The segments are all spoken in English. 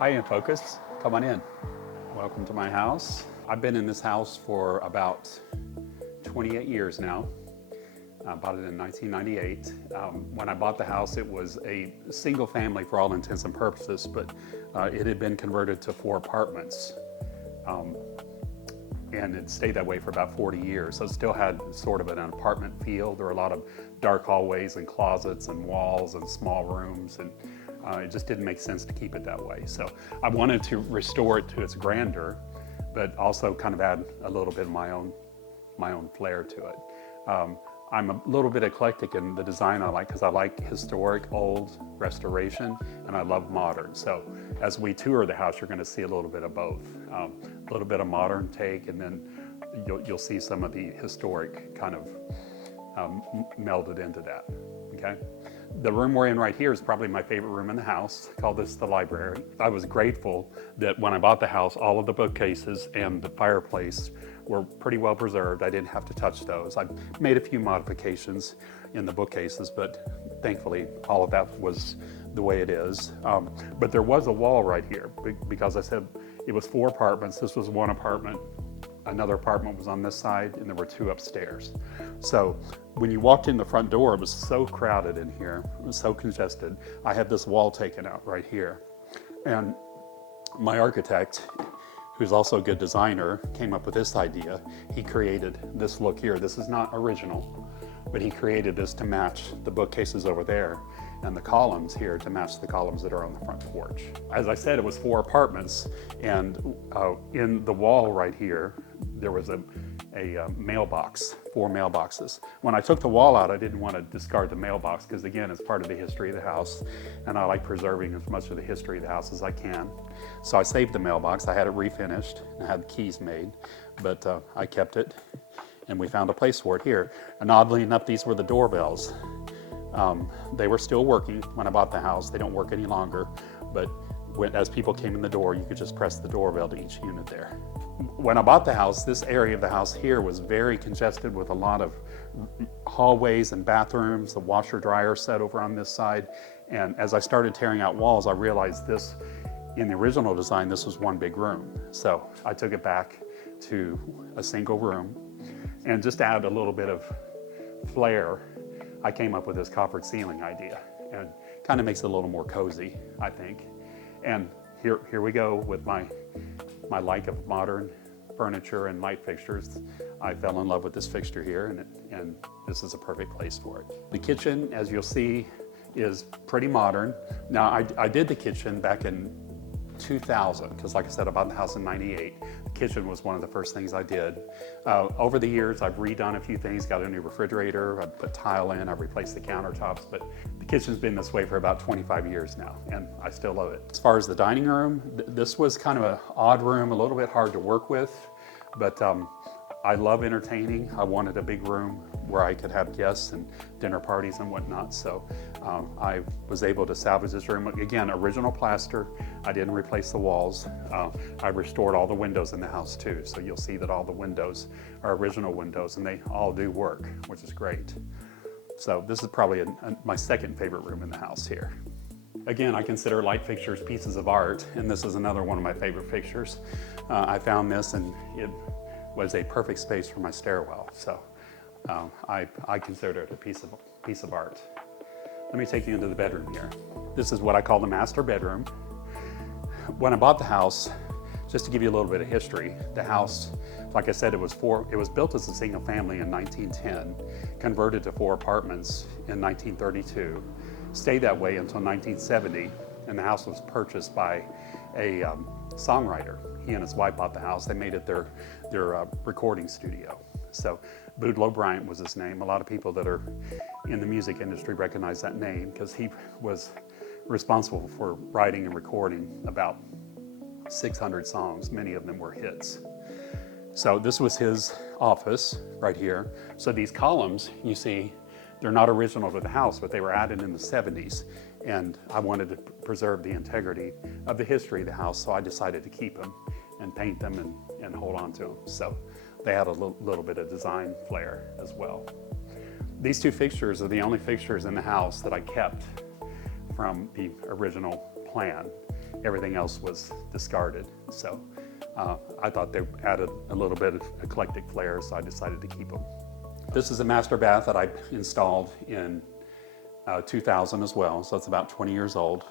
Hi, Nfocus. Come on in. Welcome to my house. I've been in this house for about 28 years now. I bought it in 1998. When I bought the house, it was a single family for all intents and purposes, but it had been converted to 4 apartments. And it stayed that way for about 40 years. So it still had sort of an apartment feel. There were a lot of dark hallways and closets and walls and small rooms, and it just didn't make sense to keep it that way. So I wanted to restore it to its grandeur, but also kind of add a little bit of my own flair to it. I'm a little bit eclectic in the design I like, because I like historic, old, restoration, and I love modern. So as we tour the house, you're going to see a little bit of both. A little bit of modern take, and then you'll see some of the historic kind of melded into that, okay? The room we're in right here is probably my favorite room in the house. I call this the library. I was grateful that when I bought the house, all of the bookcases and the fireplace were pretty well preserved. I didn't have to touch those. I made a few modifications in the bookcases, but thankfully all of that was the way it is. But there was a wall right here, because I said it was 4 apartments. This was 1 apartment. Another apartment was on this side, and there were 2 upstairs. So when you walked in the front door, it was so crowded in here. It was so congested. I had this wall taken out right here. And my architect, who's also a good designer, came up with this idea. He created this look here. This is not original, but he created this to match the bookcases over there and the columns here to match the columns that are on the front porch. As I said, it was 4 apartments, and in the wall right here, there was a mailbox, 4 mailboxes. When I took the wall out, I didn't want to discard the mailbox, because again, it's part of the history of the house, and I like preserving as much of the history of the house as I can. So I saved the mailbox. I had it refinished and had the keys made, but I kept it, and we found a place for it here. And oddly enough, these were the doorbells. They were still working when I bought the house. They don't work any longer, but as people came in the door, you could just press the doorbell to each unit there. When I bought the house, this area of the house here was very congested with a lot of hallways and bathrooms, the washer dryer set over on this side. And as I started tearing out walls, I realized this, in the original design, this was 1 big room. So I took it back to a single room, and just to add a little bit of flair, I came up with this coffered ceiling idea, and kind of makes it a little more cozy, I think. And here we go with my like of modern furniture and light fixtures. I fell in love with this fixture here, and this is a perfect place for it. The kitchen, as you'll see, is pretty modern. Now, I did the kitchen back in 2000, because like I said, I bought the house in 98. The kitchen was one of the first things I did. Over the years, I've redone a few things, got a new refrigerator, I put tile in, I've replaced the countertops, but the kitchen's been this way for about 25 years now, and I still love it. As far as the dining room, this was kind of an odd room, a little bit hard to work with, but I love entertaining. I wanted a big room where I could have guests and dinner parties and whatnot. So I was able to salvage this room. Again, original plaster. I didn't replace the walls. I restored all the windows in the house too. So you'll see that all the windows are original windows, and they all do work, which is great. So this is probably my second favorite room in the house here. Again, I consider light fixtures pieces of art, and this is another one of my favorite fixtures. I found this, and it was a perfect space for my stairwell. So I consider it a piece of art. Let me take you into the bedroom here. This is what I call the master bedroom. When I bought the house, just to give you a little bit of history, the house, like I said, it was built as a single family in 1910, converted to 4 apartments in 1932, stayed that way until 1970, and the house was purchased by a songwriter. He and his wife bought the house. They made it their recording studio. So Boudleaux Bryant was his name. A lot of people that are in the music industry recognize that name, because he was responsible for writing and recording about 600 songs. Many of them were hits. So this was his office right here. So these columns, you see, they're not original to the house, but they were added in the 70s. And I wanted to preserve the integrity of the history of the house, so I decided to keep them and paint them and hold on to them. So they had a little bit of design flair as well. These 2 fixtures are the only fixtures in the house that I kept from the original plan. everything else was discarded. So I thought they added a little bit of eclectic flair, so I decided to keep them. This is a master bath that I installed in 2000 as well, so it's about 20 years old.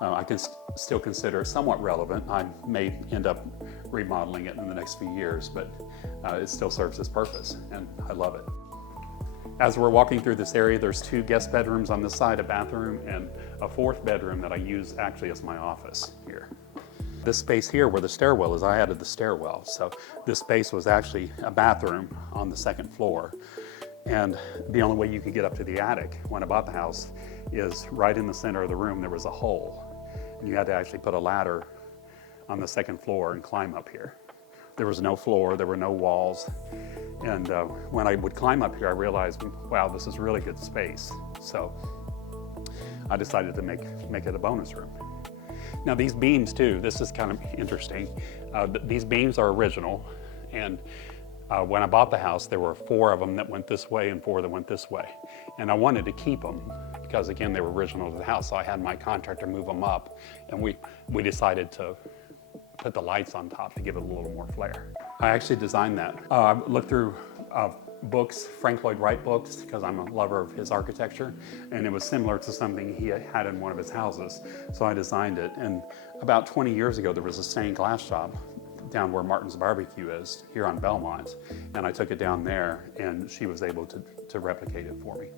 I can still consider it somewhat relevant. I may end up remodeling it in the next few years, but it still serves its purpose, and I love it. As we're walking through this area, there's 2 guest bedrooms on this side, a bathroom, and a 4th bedroom that I use actually as my office here. This space here where the stairwell is, I added the stairwell. So this space was actually a bathroom on the 2nd floor. And the only way you could get up to the attic when I bought the house is right in the center of the room there was a hole. And you had to actually put a ladder on the 2nd floor and climb up here. There was no floor, there were no walls. And when I would climb up here, I realized, wow, this is really good space. So I decided to make it a bonus room. Now these beams too, this is kind of interesting. These beams are original, and when I bought the house, there were 4 of them that went this way and 4 that went this way. And I wanted to keep them because, again, they were original to the house. So I had my contractor move them up, and we decided to put the lights on top to give it a little more flair. I actually designed that. I looked through books, Frank Lloyd Wright books, because I'm a lover of his architecture, and it was similar to something he had in one of his houses. So I designed it, and about 20 years ago, there was a stained glass shop down where Martin's Barbecue is, here on Belmont, and I took it down there, and she was able to replicate it for me.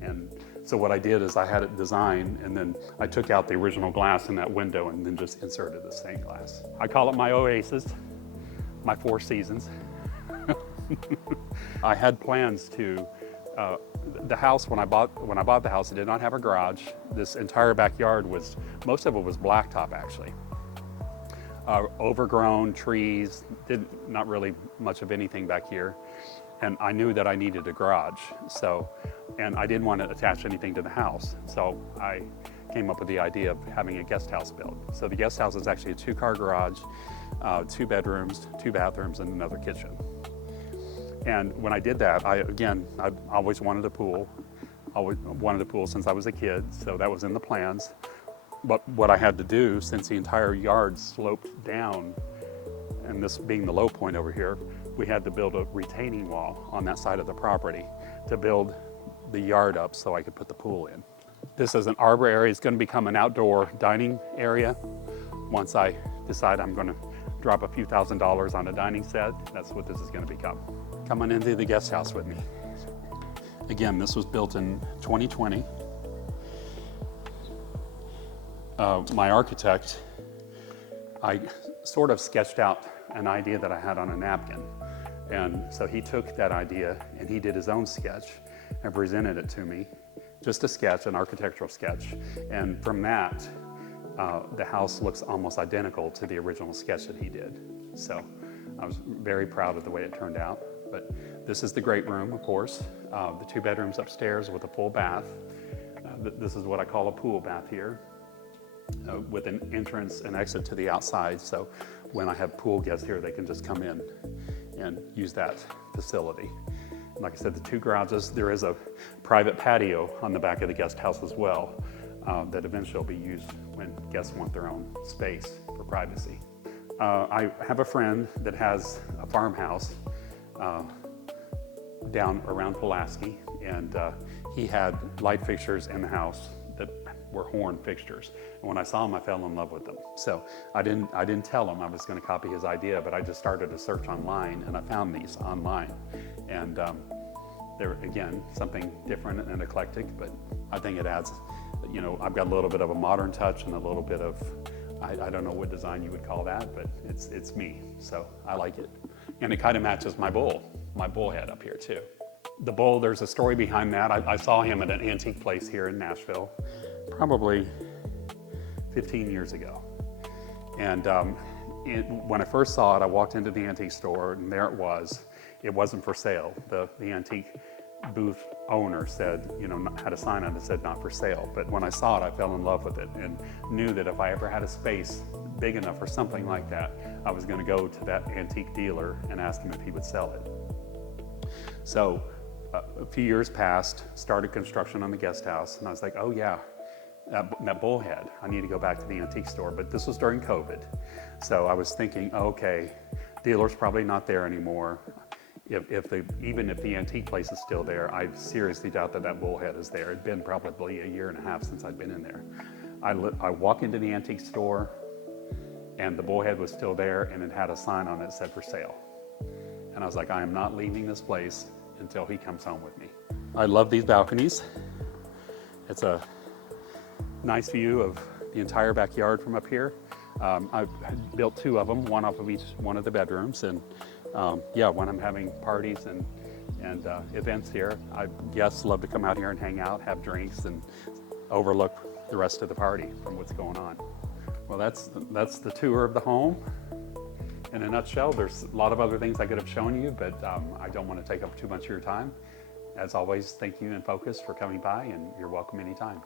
And so what I did is I had it designed, and then I took out the original glass in that window and then just inserted the stained glass. I call it my oasis, my 4 seasons. I had plans to, the house, when I bought the house, it did not have a garage. This entire backyard most of it was blacktop actually. Overgrown trees, not really much of anything back here. And I knew that I needed a garage, and I didn't want to attach anything to the house. So I came up with the idea of having a guest house built. So the guest house is actually a 2-car garage, 2 bedrooms, 2 bathrooms, and another kitchen. And when I did that, I always wanted a pool. Always wanted a pool since I was a kid, so that was in the plans. But what I had to do, since the entire yard sloped down, and this being the low point over here, we had to build a retaining wall on that side of the property to build the yard up so I could put the pool in. This is an arbor area. It's going to become an outdoor dining area. Once I decide I'm going to drop a few $1,000s on a dining set, that's what this is going to become. Come on into the guest house with me. Again, this was built in 2020. My architect, I sort of sketched out an idea that I had on a napkin. And so he took that idea and he did his own sketch and presented it to me. Just a sketch, an architectural sketch. And from that, the house looks almost identical to the original sketch that he did. So I was very proud of the way it turned out. But this is the great room, of course. The 2 bedrooms upstairs with a full bath. This is what I call a pool bath here. With an entrance and exit to the outside, so when I have pool guests here, they can just come in and use that facility. And like I said, the 2 garages, there is a private patio on the back of the guest house as well that eventually will be used when guests want their own space for privacy. I have a friend that has a farmhouse down around Pulaski, and he had light fixtures in the house that were horn fixtures. And when I saw them, I fell in love with them. So I didn't tell him I was going to copy his idea, but I just started a search online, and I found these online. And they're, again, something different and eclectic, but I think it adds, I've got a little bit of a modern touch and a little bit of, I don't know what design you would call that, but it's me, so I like it. And it kind of matches my bull head up here too. The bull, there's a story behind that. I saw him at an antique place here in Nashville, probably 15 years ago. And when I first saw it, I walked into the antique store, and there it was. It wasn't for sale. The antique booth owner said, had a sign on it that said not for sale. But when I saw it, I fell in love with it and knew that if I ever had a space big enough for something like that, I was going to go to that antique dealer and ask him if he would sell it. So a few years passed, started construction on the guest house, and I was like, oh yeah, that bullhead. I need to go back to the antique store, but this was during COVID. So I was thinking, okay, dealer's probably not there anymore. Even if the antique place is still there, I seriously doubt that that bullhead is there. It'd been probably a year and a half since I'd been in there. I walk into the antique store and the bullhead was still there and it had a sign on it that said for sale. And I was like, I am not leaving this place until he comes home with me. I love these balconies. It's a nice view of the entire backyard from up here. I've built 2 of them, one off of each one of the bedrooms. And yeah, when I'm having parties and events here, guests love to come out here and hang out, have drinks, and overlook the rest of the party from what's going on. Well, that's the tour of the home. In a nutshell, there's a lot of other things I could have shown you, but I don't want to take up too much of your time. As always, thank you Nfocus for coming by, and you're welcome anytime.